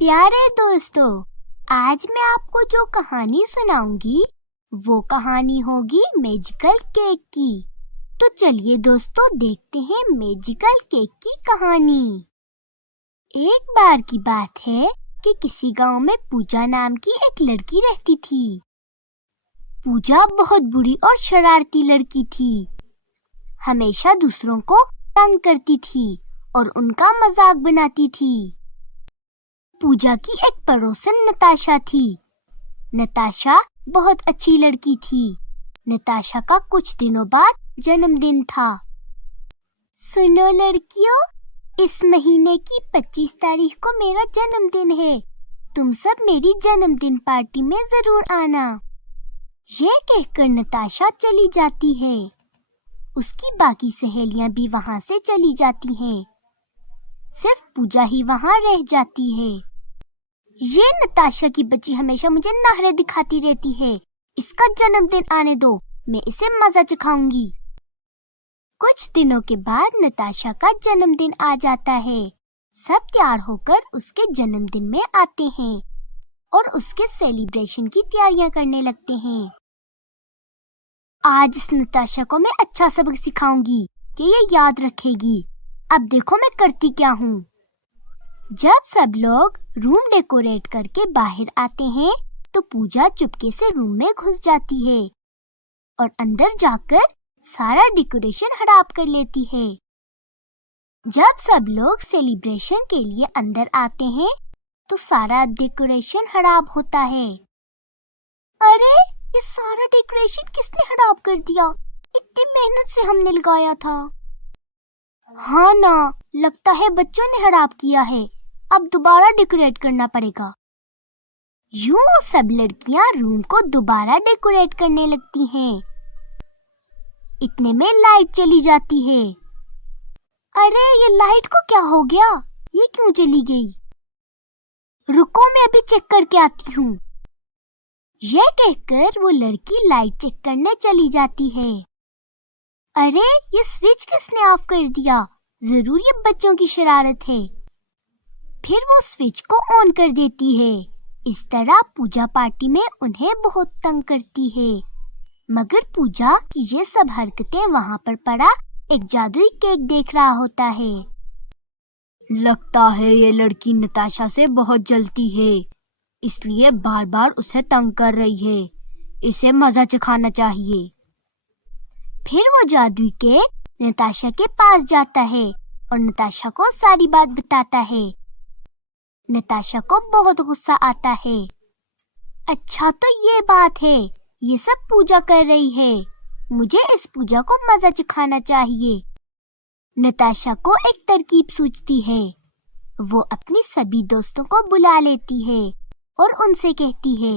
प्यारे दोस्तों, आज मैं आपको जो कहानी सुनाऊंगी वो कहानी होगी मैजिकल केक की। तो चलिए दोस्तों, देखते हैं मैजिकल केक की कहानी। एक बार की बात है कि किसी गांव में पूजा नाम की एक लड़की रहती थी। पूजा बहुत बुरी और शरारती लड़की थी। हमेशा दूसरों को तंग करती थी और उनका मजाक बनाती थी। पूजा की एक पड़ोसन नताशा थी। नताशा बहुत अच्छी लड़की थी। नताशा का कुछ दिनों बाद जन्मदिन था। सुनो लड़कियों, इस महीने की 25 तारीख को मेरा जन्मदिन है। तुम सब मेरी जन्मदिन पार्टी में जरूर आना। ये कहकर नताशा चली जाती है। उसकी बाकी सहेलियां भी वहां से चली जाती हैं। सिर्फ पूजा ही वहां रह जाती है। ये नताशा की बच्ची हमेशा मुझे नखरे दिखाती रहती है। इसका जन्मदिन आने दो, मैं इसे मजा चखाऊंगी। कुछ दिनों के बाद नताशा का जन्मदिन आ जाता है। सब तैयार होकर उसके जन्मदिन में आते हैं और उसके सेलिब्रेशन की तैयारियां करने लगते हैं। आज इस नताशा को मैं अच्छा सबक सिखाऊंगी कि ये याद रखेगी। अब देखो मैं करती क्या हूँ। जब सब लोग रूम डेकोरेट करके बाहर आते हैं तो पूजा चुपके से रूम में घुस जाती है और अंदर जाकर सारा डेकोरेशन खराब कर लेती है। जब सब लोग सेलिब्रेशन के लिए अंदर आते हैं तो सारा डेकोरेशन खराब होता है। अरे, ये सारा डेकोरेशन किसने खराब कर दिया? इतनी मेहनत से हमने लगाया था। हाँ ना, लगता है बच्चों ने खराब किया है। अब दोबारा डेकोरेट करना पड़ेगा। यूं सब लड़कियां रूम को दोबारा डेकोरेट करने लगती हैं। इतने में लाइट चली जाती है। अरे, ये लाइट को क्या हो गया? ये क्यों चली गई? रुको, मैं अभी चेक करके आती हूँ। यह कहकर वो लड़की लाइट चेक करने चली जाती है। अरे, ये स्विच किसने ऑफ कर दिया? जरूर ये बच्चों की शरारत है। फिर वो स्विच को ऑन कर देती है। इस तरह पूजा पार्टी में उन्हें बहुत तंग करती है। मगर पूजा की ये सब हरकतें वहाँ पर पड़ा एक जादुई केक देख रहा होता है। लगता है ये लड़की नताशा से बहुत जलती है, इसलिए बार बार उसे तंग कर रही है। इसे मजा चखाना चाहिए। फिर वो जादुई केक नताशा के पास जाता है और नताशा को सारी बात बताता है। नताशा को बहुत गुस्सा आता है। अच्छा, तो ये बात है, ये सब पूजा कर रही है। मुझे इस पूजा को मजा चखाना चाहिए। नताशा को एक तरकीब सूझती है। वो अपनी सभी दोस्तों को बुला लेती है और उनसे कहती है,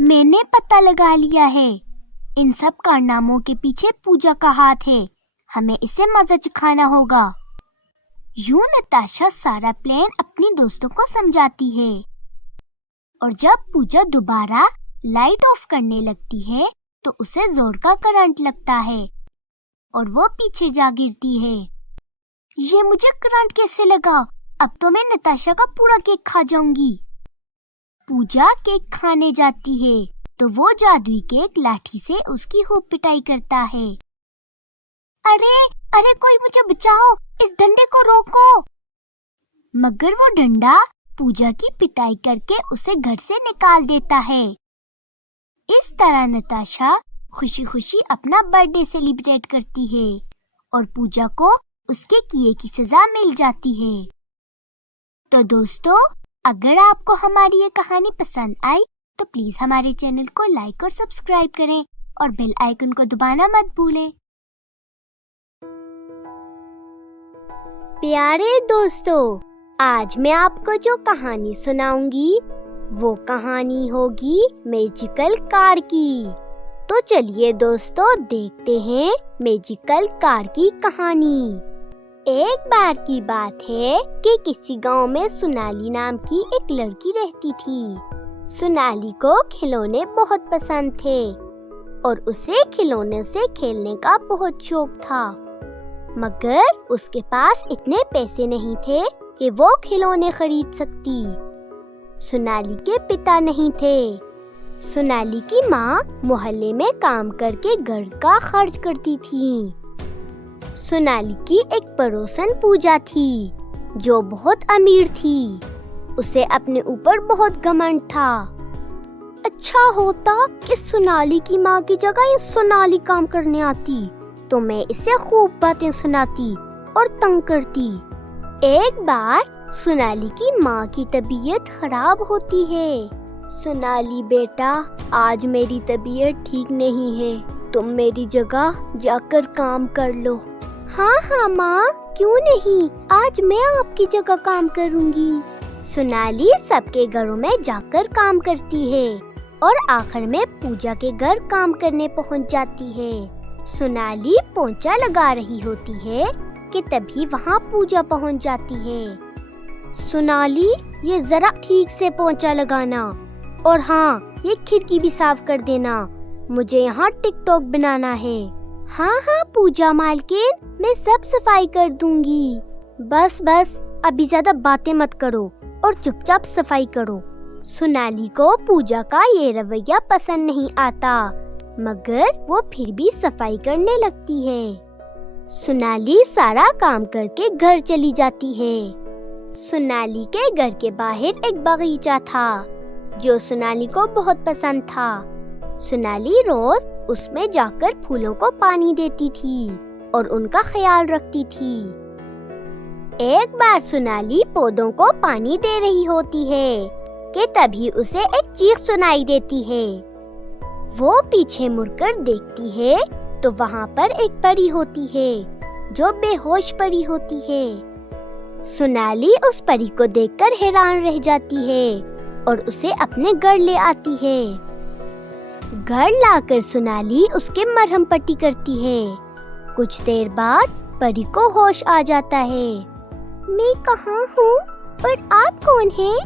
मैंने पता लगा लिया है, इन सब कारनामों के पीछे पूजा का हाथ है। हमें इसे मजा चखाना होगा। यूं नताशा सारा प्लान अपनी दोस्तों को समझाती है और जब पूजा दोबारा लाइट ऑफ करने लगती है तो उसे जोर का करंट लगता है और वो पीछे जा गिरती है। ये मुझे करंट कैसे लगा? अब तो मैं नताशा का पूरा केक खा जाऊंगी। पूजा केक खाने जाती है तो वो जादुई केक लाठी से उसकी खूब पिटाई करता है। अरे अरे, कोई मुझे बचाओ, इस डंडे को रोको। मगर वो डंडा पूजा की पिटाई करके उसे घर से निकाल देता है। इस तरह नताशा खुशी खुशी अपना बर्थडे सेलिब्रेट करती है और पूजा को उसके किए की सजा मिल जाती है। तो दोस्तों, अगर आपको हमारी ये कहानी पसंद आई तो प्लीज हमारे चैनल को लाइक और सब्सक्राइब करें और बेल आइकन को दबाना मत भूलें। प्यारे दोस्तों, आज मैं आपको जो कहानी सुनाऊंगी वो कहानी होगी मैजिकल कार की। तो चलिए दोस्तों, देखते हैं मैजिकल कार की कहानी। एक बार की बात है कि किसी गांव में सोनाली नाम की एक लड़की रहती थी। सोनाली को खिलौने बहुत पसंद थे और उसे खिलौने से खेलने का बहुत शौक था। मगर उसके पास इतने पैसे नहीं थे कि वो खिलौने खरीद सकती। सोनाली के पिता नहीं थे। सोनाली की माँ मोहल्ले में काम करके घर का खर्च करती थी। सोनाली की एक पड़ोसन पूजा थी जो बहुत अमीर थी। उसे अपने ऊपर बहुत घमंड था। अच्छा होता कि सोनाली की माँ की जगह ये सोनाली काम करने आती तो मैं इसे खूब बातें सुनाती और तंग करती। एक बार सोनाली की माँ की तबीयत खराब होती है। सोनाली बेटा, आज मेरी तबीयत ठीक नहीं है, तुम मेरी जगह जाकर काम कर लो। हाँ हाँ माँ, क्यों नहीं, आज मैं आपकी जगह काम करूँगी। सोनाली सबके घरों में जाकर काम करती है और आखिर में पूजा के घर काम करने पहुँच जाती है। सोनाली पोंछा लगा रही होती है कि तभी वहाँ पूजा पहुँच जाती है। सोनाली, ये जरा ठीक से पोंछा लगाना और हाँ, ये खिड़की भी साफ कर देना, मुझे यहाँ टिकटॉक बनाना है। हाँ हाँ पूजा मालकिन, मैं सब सफाई कर दूंगी। बस बस, अभी ज्यादा बातें मत करो और चुपचाप सफाई करो। सोनाली को पूजा का ये रवैया पसंद नहीं आता, मगर वो फिर भी सफाई करने लगती है। सोनाली सारा काम करके घर चली जाती है। सोनाली के घर के बाहर एक बगीचा था जो सोनाली को बहुत पसंद था। सोनाली रोज उसमें जाकर फूलों को पानी देती थी और उनका ख्याल रखती थी। एक बार सोनाली पौधों को पानी दे रही होती है कि तभी उसे एक चीख सुनाई देती है। वो पीछे मुड़कर देखती है तो वहाँ पर एक परी होती है जो बेहोश परी होती है। सोनाली उस परी को देखकर हैरान रह जाती है और उसे अपने घर ले आती है। घर लाकर सोनाली उसके मरहम पट्टी करती है। कुछ देर बाद परी को होश आ जाता है। मैं कहाँ हूँ और आप कौन हैं?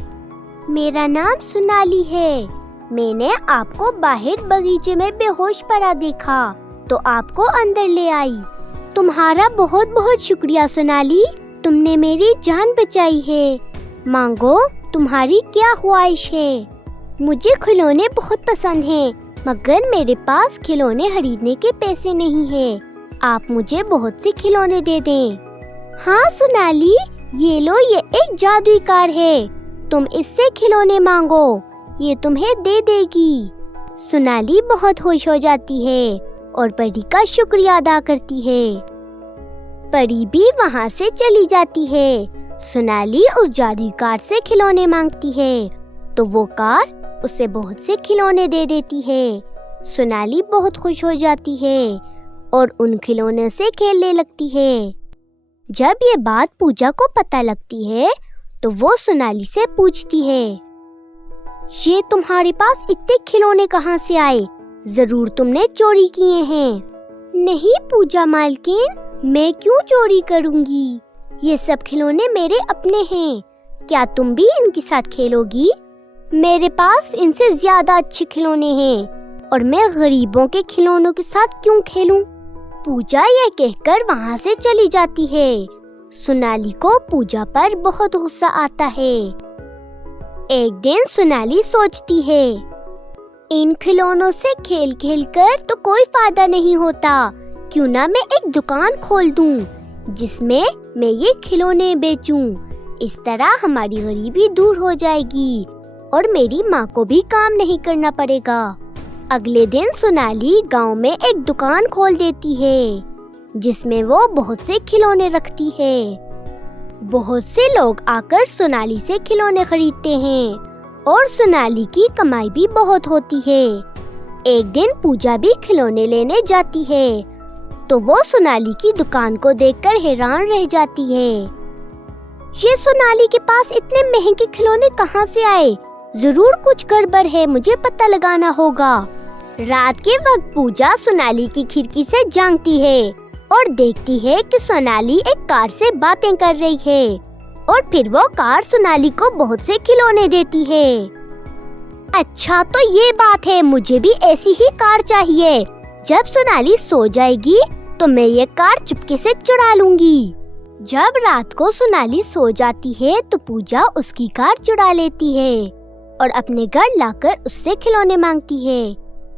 मेरा नाम सोनाली है। मैंने आपको बाहर बगीचे में बेहोश पड़ा देखा तो आपको अंदर ले आई। तुम्हारा बहुत बहुत शुक्रिया सोनाली, तुमने मेरी जान बचाई है। मांगो, तुम्हारी क्या ख्वाहिश है? मुझे खिलौने बहुत पसंद हैं, मगर मेरे पास खिलौने खरीदने के पैसे नहीं है। आप मुझे बहुत से खिलौने दे दें। हाँ सोनाली, ये लो, ये एक जादुई कार है, तुम इससे खिलौने मांगो, ये तुम्हें दे देगी। सोनाली बहुत खुश हो जाती है और परी का शुक्रिया अदा करती है। परी भी वहाँ से चली जाती है। सोनाली उस जादुई कार से खिलौने मांगती है तो वो कार उसे बहुत से खिलौने दे देती है। सोनाली बहुत खुश हो जाती है और उन खिलौने से खेलने लगती है। जब ये बात पूजा को पता लगती है तो वो सोनाली से पूछती है, ये तुम्हारे पास इतने खिलौने कहाँ से आए? जरूर तुमने चोरी किए हैं। नहीं पूजा मालकिन, मैं क्यों चोरी करूँगी? ये सब खिलौने मेरे अपने हैं। क्या तुम भी इनके साथ खेलोगी? मेरे पास इनसे ज्यादा अच्छे खिलौने हैं और मैं गरीबों के खिलौनों के साथ क्यों खेलूं? पूजा ये कहकर वहाँ से चली जाती है। सोनाली को पूजा पर बहुत गुस्सा आता है। एक दिन सोनाली सोचती है, इन खिलौनों से खेल खेल कर तो कोई फायदा नहीं होता, क्यों ना मैं एक दुकान खोल दूं जिसमें मैं ये खिलौने बेचूं। इस तरह हमारी गरीबी दूर हो जाएगी और मेरी माँ को भी काम नहीं करना पड़ेगा। अगले दिन सोनाली गांव में एक दुकान खोल देती है जिसमें वो बहुत से खिलौने रखती है। बहुत से लोग आकर सोनाली से खिलौने खरीदते हैं और सोनाली की कमाई भी बहुत होती है। एक दिन पूजा भी खिलौने लेने जाती है तो वो सोनाली की दुकान को देखकर हैरान रह जाती है। ये सोनाली के पास इतने महंगे खिलौने कहाँ से आए? जरूर कुछ गड़बड़ है, मुझे पता लगाना होगा। रात के वक्त पूजा सोनाली की खिड़की से झांकती है और देखती है कि सोनाली एक कार से बातें कर रही है और फिर वो कार सोनाली को बहुत से खिलौने देती है। अच्छा तो ये बात है, मुझे भी ऐसी ही कार चाहिए। जब सोनाली सो जाएगी तो मैं ये कार चुपके से चुरा लूंगी। जब रात को सोनाली सो जाती है तो पूजा उसकी कार चुरा लेती है और अपने घर लाकर उससे खिलौने मांगती है।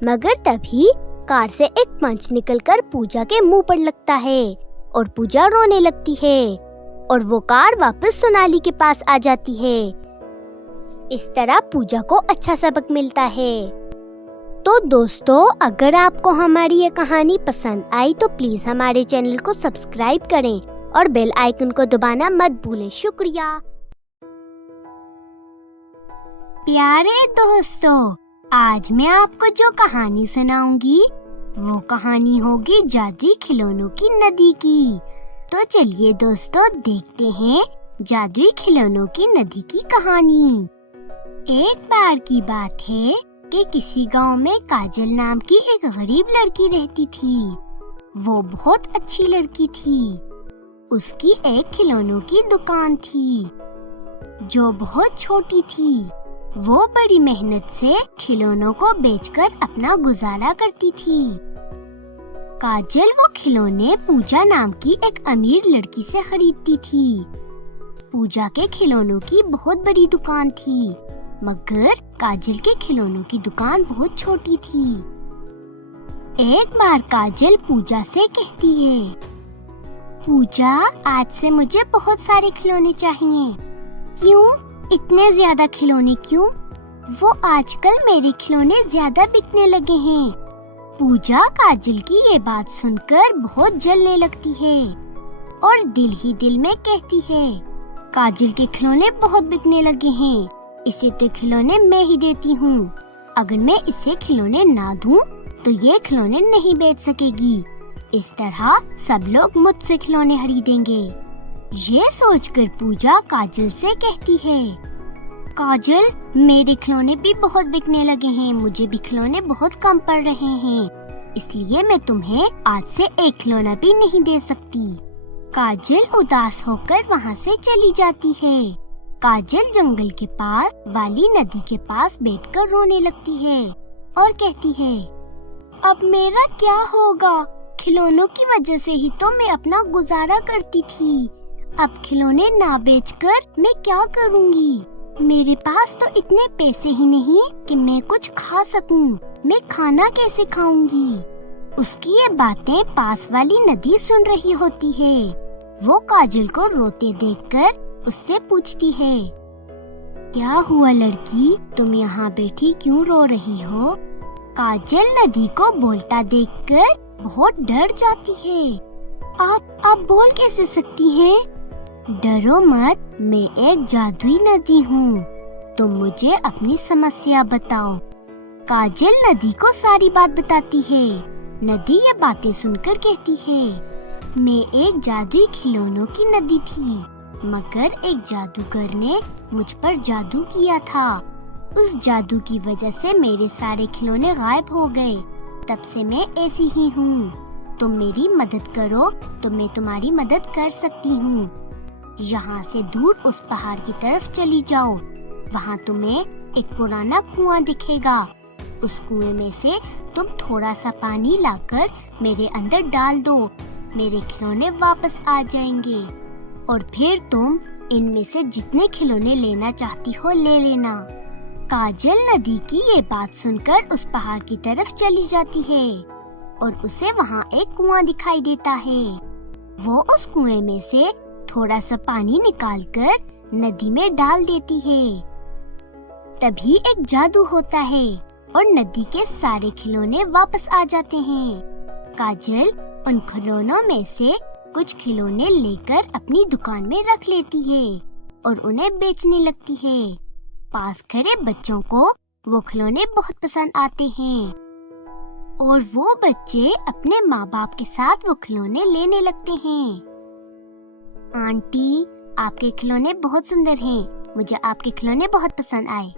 मगर तभी कार से एक पंच निकलकर पूजा के मुंह पर लगता है और पूजा रोने लगती है और वो कार वापस सोनाली के पास आ जाती है। इस तरह पूजा को अच्छा सबक मिलता है। तो दोस्तों, अगर आपको हमारी ये कहानी पसंद आई तो प्लीज हमारे चैनल को सब्सक्राइब करें और बेल आइकन को दबाना मत भूलें। शुक्रिया। प्यारे दोस्तों, आज मैं आपको जो कहानी सुनाऊंगी वो कहानी होगी जादुई खिलौनों की नदी की। तो चलिए दोस्तों, देखते हैं जादुई खिलौनों की नदी की कहानी। एक बार की बात है कि किसी गांव में काजल नाम की एक गरीब लड़की रहती थी। वो बहुत अच्छी लड़की थी। उसकी एक खिलौनों की दुकान थी जो बहुत छोटी थी। वो बड़ी मेहनत से खिलौनों को बेचकर अपना गुजारा करती थी। काजल वो खिलौने पूजा नाम की एक अमीर लड़की से खरीदती थी। पूजा के खिलौनों की बहुत बड़ी दुकान थी, मगर काजल के खिलौनों की दुकान बहुत छोटी थी। एक बार काजल पूजा से कहती है, पूजा, आज से मुझे बहुत सारे खिलौने चाहिए। क्यों? इतने ज्यादा खिलौने क्यों? वो आजकल मेरे खिलौने ज्यादा बिकने लगे हैं। पूजा काजल की ये बात सुनकर बहुत जलने लगती है और दिल ही दिल में कहती है, काजल के खिलौने बहुत बिकने लगे हैं, इसे तो खिलौने मैं ही देती हूँ। अगर मैं इसे खिलौने ना दूँ तो ये खिलौने नहीं बेच सकेगी। इस तरह सब लोग मुझसे खिलौने खरीदेंगे। ये सोचकर पूजा काजल से कहती है, काजल, मेरे खिलौने भी बहुत बिकने लगे हैं, मुझे भी खिलौने बहुत कम पड़ रहे हैं, इसलिए मैं तुम्हें आज से एक खिलौना भी नहीं दे सकती। काजल उदास होकर वहाँ से चली जाती है। काजल जंगल के पास वाली नदी के पास बैठकर रोने लगती है और कहती है, अब मेरा क्या होगा? खिलौनों की वजह से ही तो मैं अपना गुजारा करती थी। अब खिलौने ना बेचकर मैं क्या करूँगी? मेरे पास तो इतने पैसे ही नहीं कि मैं कुछ खा सकूं। मैं खाना कैसे खाऊंगी? उसकी ये बातें पास वाली नदी सुन रही होती है। वो काजल को रोते देखकर उससे पूछती है, क्या हुआ लड़की, तुम यहाँ बैठी क्यों रो रही हो? काजल नदी को बोलता देखकर बहुत डर जाती है। आप बोल कैसे सकती हैं? डरो मत, मैं एक जादुई नदी हूँ। तुम मुझे अपनी समस्या बताओ। काजल नदी को सारी बात बताती है। नदी ये बातें सुनकर कहती है, मैं एक जादुई खिलौनों की नदी थी, मगर एक जादूगर ने मुझ पर जादू किया था। उस जादू की वजह से मेरे सारे खिलौने गायब हो गए। तब से मैं ऐसी ही हूँ। तुम मेरी मदद करो तो मैं तुम्हारी मदद कर सकती हूँ। यहाँ से दूर उस पहाड़ की तरफ चली जाओ। वहाँ तुम्हें एक पुराना कुआं दिखेगा। उस कुएं में से तुम थोड़ा सा पानी लाकर मेरे अंदर डाल दो। मेरे खिलौने वापस आ जाएंगे और फिर तुम इनमें से जितने खिलौने लेना चाहती हो ले लेना। काजल नदी की ये बात सुनकर उस पहाड़ की तरफ चली जाती है और उसे वहाँ एक कुआं दिखाई देता है। वो उस कुएं में से थोड़ा सा पानी निकालकर नदी में डाल देती है। तभी एक जादू होता है और नदी के सारे खिलौने वापस आ जाते हैं। काजल उन खिलौनों में से कुछ खिलौने लेकर अपनी दुकान में रख लेती है और उन्हें बेचने लगती है। पास खड़े बच्चों को वो खिलौने बहुत पसंद आते हैं और वो बच्चे अपने माँ बाप के साथ वो खिलौने लेने लगते हैं। आंटी, आपके खिलौने बहुत सुंदर हैं। मुझे आपके खिलौने बहुत पसंद आए।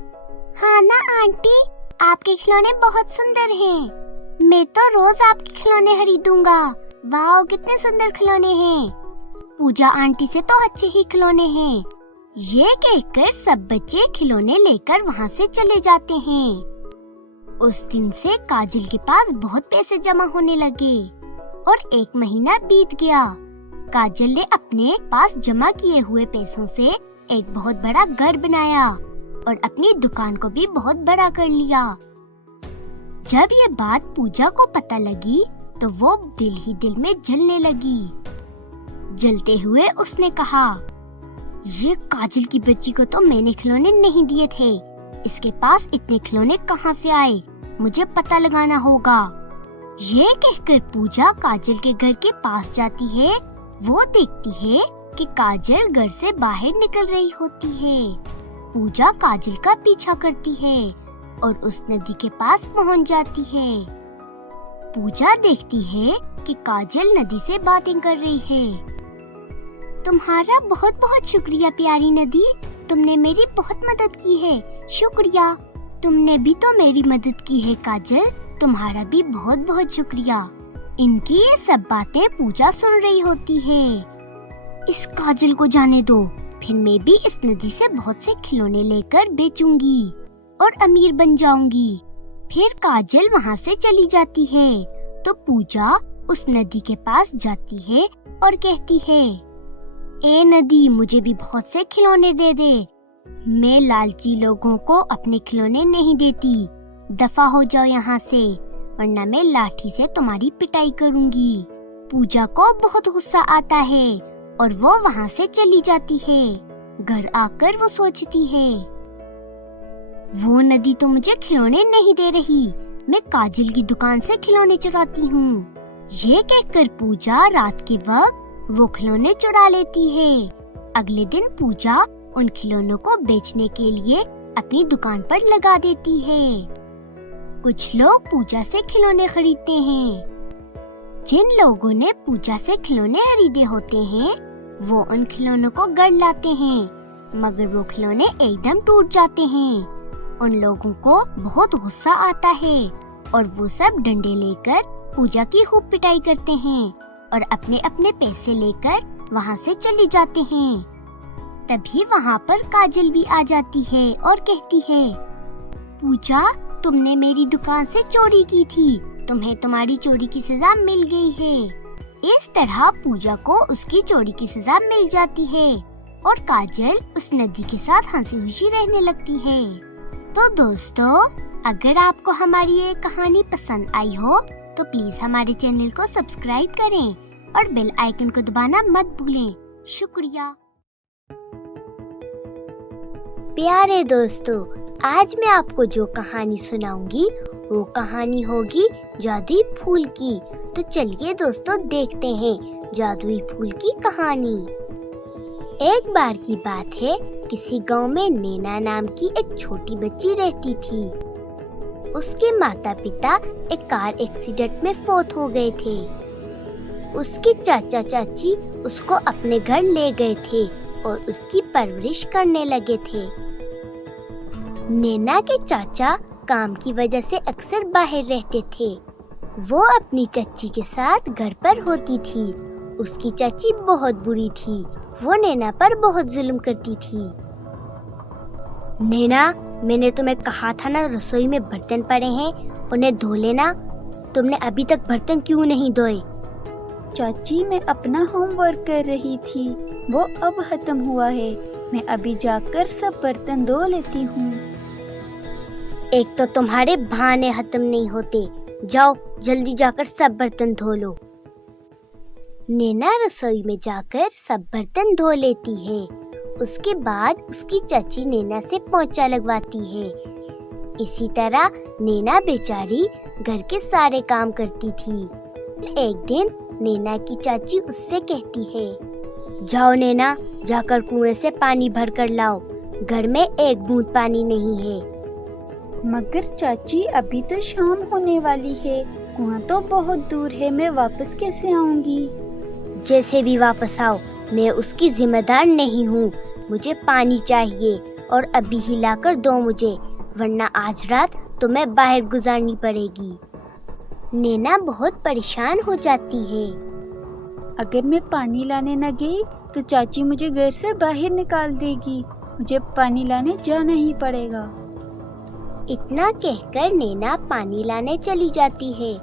हाँ ना आंटी, आपके खिलौने बहुत सुंदर हैं। मैं तो रोज आपके खिलौने खरीदूंगा। वाह, कितने सुंदर खिलौने हैं। पूजा आंटी से तो अच्छे ही खिलौने हैं। ये कहकर सब बच्चे खिलौने लेकर वहाँ से चले जाते हैं। उस दिन से काजल के पास बहुत पैसे जमा होने लगे और 1 महीना बीत गया। काजल ने अपने पास जमा किए हुए पैसों से एक बहुत बड़ा घर बनाया और अपनी दुकान को भी बहुत बड़ा कर लिया। जब ये बात पूजा को पता लगी तो वो दिल ही दिल में जलने लगी। जलते हुए उसने कहा, ये काजल की बच्ची को तो मैंने खिलौने नहीं दिए थे। इसके पास इतने खिलौने कहाँ से आए? मुझे पता लगाना होगा। ये कहकर पूजा काजल के घर के पास जाती है। वो देखती है कि काजल घर से बाहर निकल रही होती है। पूजा काजल का पीछा करती है और उस नदी के पास पहुंच जाती है। पूजा देखती है कि काजल नदी से बातें कर रही है। तुम्हारा बहुत बहुत शुक्रिया प्यारी नदी, तुमने मेरी बहुत मदद की है। शुक्रिया। तुमने भी तो मेरी मदद की है काजल, तुम्हारा भी बहुत बहुत शुक्रिया। इनकी ये सब बातें पूजा सुन रही होती है। इस काजल को जाने दो, फिर मैं भी इस नदी से बहुत से खिलौने लेकर बेचूंगी और अमीर बन जाऊंगी। फिर काजल वहाँ से चली जाती है तो पूजा उस नदी के पास जाती है और कहती है, ए नदी, मुझे भी बहुत से खिलौने दे दे। मैं लालची लोगों को अपने खिलौने नहीं देती। दफा हो जाओ यहाँ से, वरना मैं लाठी से तुम्हारी पिटाई करूँगी। पूजा को बहुत गुस्सा आता है और वो वहाँ से चली जाती है। घर आकर वो सोचती है, वो नदी तो मुझे खिलौने नहीं दे रही, मैं काजल की दुकान से खिलौने चुराती हूँ। ये कहकर पूजा रात के वक्त वो खिलौने चुरा लेती है। अगले दिन पूजा उन खिलौनों को बेचने के लिए अपनी दुकान पर लगा देती है। कुछ लोग पूजा से खिलौने खरीदते हैं। जिन लोगों ने पूजा से खिलौने खरीदे होते हैं, वो उन खिलौनों को घर लाते हैं, मगर वो खिलौने एकदम टूट जाते हैं। उन लोगों को बहुत गुस्सा आता है और वो सब डंडे लेकर पूजा की खूब पिटाई करते हैं और अपने अपने पैसे लेकर वहाँ से चले जाते हैं। तभी वहाँ पर काजल भी आ जाती है और कहती है, पूजा, तुमने मेरी दुकान से चोरी की थी, तुम्हें तुम्हारी चोरी की सजा मिल गई है। इस तरह पूजा को उसकी चोरी की सजा मिल जाती है और काजल उस नदी के साथ हंसी खुशी रहने लगती है। तो दोस्तों, अगर आपको हमारी ये कहानी पसंद आई हो तो प्लीज हमारे चैनल को सब्सक्राइब करें और बेल आइकन को दबाना मत भूलें। शुक्रिया। प्यारे दोस्तों, आज मैं आपको जो कहानी सुनाऊंगी वो कहानी होगी जादुई फूल की। तो चलिए दोस्तों, देखते हैं जादुई फूल की कहानी। एक बार की बात है, किसी गांव में नैना नाम की एक छोटी बच्ची रहती थी। उसके माता पिता एक कार एक्सीडेंट में फौत हो गए थे। उसके चाचा चाची उसको अपने घर ले गए थे और उसकी परवरिश करने लगे थे। नैना के चाचा काम की वजह से अक्सर बाहर रहते थे। वो अपनी चाची के साथ घर पर होती थी। उसकी चाची बहुत बुरी थी, वो नैना पर बहुत जुल्म करती थी। नैना, मैंने तुम्हें कहा था ना, रसोई में बर्तन पड़े हैं, उन्हें धो लेना। तुमने अभी तक बर्तन क्यों नहीं धोए? चाची, मैं अपना होमवर्क कर रही थी, वो अब खत्म हुआ है। मैं अभी जाकर सब बर्तन धो लेती हूँ। एक तो तुम्हारे बहाने खत्म नहीं होते। जाओ जल्दी जाकर सब बर्तन धो लो। नैना रसोई में जाकर सब बर्तन धो लेती है। उसके बाद उसकी चाची नैना से पोंछा लगवाती है। इसी तरह नैना बेचारी घर के सारे काम करती थी। एक दिन नैना की चाची उससे कहती है, जाओ नैना, जाकर कुएं से पानी भर कर लाओ, घर में एक बूंद पानी नहीं है। मगर चाची, अभी तो शाम होने वाली है, कुआं तो बहुत दूर है, मैं वापस कैसे आऊंगी? जैसे भी वापस आओ, मैं उसकी जिम्मेदार नहीं हूँ। मुझे पानी चाहिए और अभी ही लाकर दो मुझे, वरना आज रात तुम्हें बाहर गुजारनी पड़ेगी। नैना बहुत परेशान हो जाती है। अगर मैं पानी लाने न गई तो चाची मुझे घर से बाहर निकाल देगी। मुझे पानी लाने जाना ही पड़ेगा। इतना कहकर नैना पानी लाने चली जाती है।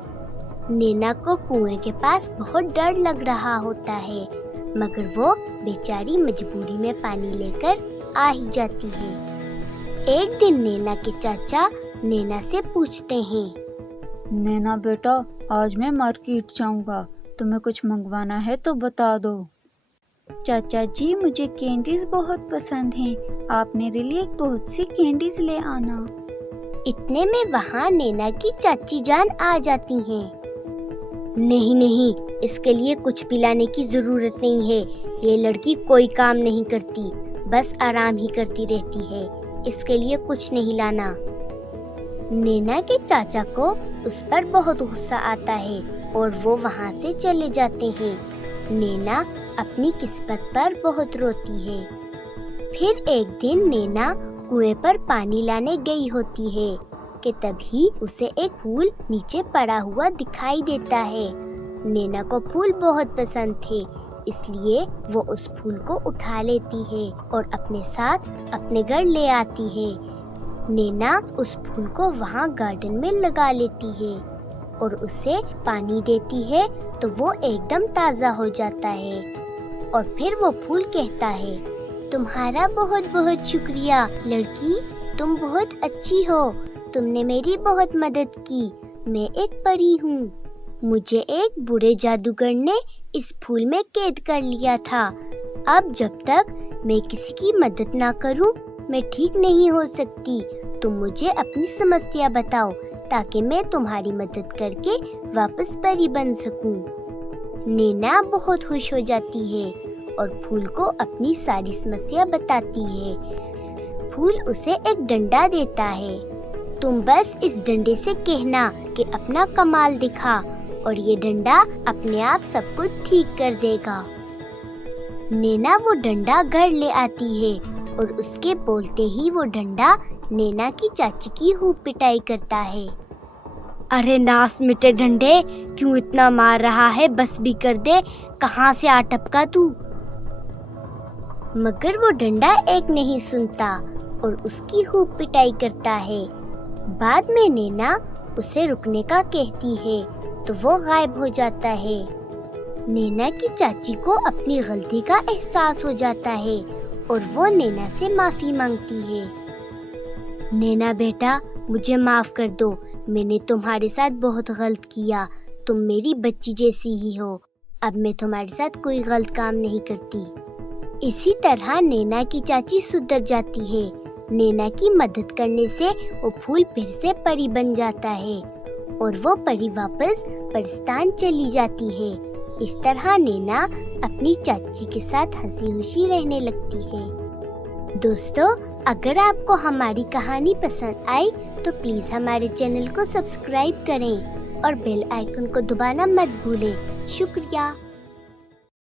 नैना को कुएं के पास बहुत डर लग रहा होता है। मगर वो बेचारी मजबूरी में पानी लेकर आ ही जाती है। एक दिन नैना के चाचा नैना से पूछते हैं, नैना बेटा, आज मैं मार्केट जाऊंगा, तुम्हें कुछ मंगवाना है तो बता दो। चाचा जी, मुझे कैंडीज बहुत पसंद हैं, आप मेरे लिए बहुत सी कैंडीज ले आना। इतने में वहाँ नैना की चाची जान आ जाती हैं। नहीं नहीं, इसके लिए कुछ भी लाने की जरूरत नहीं है। ये लड़की कोई काम नहीं करती, बस आराम ही करती रहती है। इसके लिए कुछ नहीं लाना। नैना के चाचा को उस पर बहुत गुस्सा आता है और वो वहाँ से चले जाते हैं। नैना अपनी किस्मत पर बहुत रोती है। फिर एक दिन नैना कुएं पर पानी लाने गई होती है कि तभी उसे एक फूल नीचे पड़ा हुआ दिखाई देता है। नैना को फूल बहुत पसंद थे, इसलिए वो उस फूल को उठा लेती है और अपने साथ अपने घर ले आती है। नैना उस फूल को वहाँ गार्डन में लगा लेती है और उसे पानी देती है तो वो एकदम ताज़ा हो जाता है। और फिर वो फूल कहता है, तुम्हारा बहुत बहुत शुक्रिया लड़की, तुम बहुत अच्छी हो, तुमने मेरी बहुत मदद की। मैं एक परी हूँ। मुझे एक बुरे जादूगर ने इस फूल में कैद कर लिया था। अब जब तक मैं किसी की मदद ना करूँ मैं ठीक नहीं हो सकती। तुम मुझे अपनी समस्या बताओ ताकि मैं तुम्हारी मदद करके वापस परी बन सकूं। नैना बहुत खुश हो जाती है और फूल को अपनी सारी समस्या बताती है। फूल उसे एक डंडा देता है। तुम बस इस डंडे से कहना कि अपना कमाल दिखा और ये डंडा अपने आप सब कुछ ठीक कर देगा। नैना वो डंडा घर ले आती है और उसके बोलते ही वो डंडा नैना की चाची की खूब पिटाई करता है। अरे नास मिटे डंडे, क्यों इतना मार रहा है, बस भी कर दे, कहाँ से आ टपका तू। मगर वो डंडा एक नहीं सुनता और उसकी खूब पिटाई करता है। बाद में नैना उसे रुकने का कहती है तो वो गायब हो जाता है। नैना की चाची को अपनी गलती का एहसास हो जाता है और वो नैना से माफी मांगती है। नैना बेटा, मुझे माफ कर दो, मैंने तुम्हारे साथ बहुत गलत किया। तुम मेरी बच्ची जैसी ही हो। अब मैं तुम्हारे साथ कोई गलत काम नहीं करती। इसी तरह नैना की चाची सुधर जाती है। नैना की मदद करने से वो फूल फिर से परी बन जाता है और वो परी वापस परिस्तान चली जाती है। इस तरह नैना अपनी चाची के साथ हंसी खुशी रहने लगती है। दोस्तों, अगर आपको हमारी कहानी पसंद आई तो प्लीज हमारे चैनल को सब्सक्राइब करें और बेल आइकन को दबाना मत भूलें। शुक्रिया।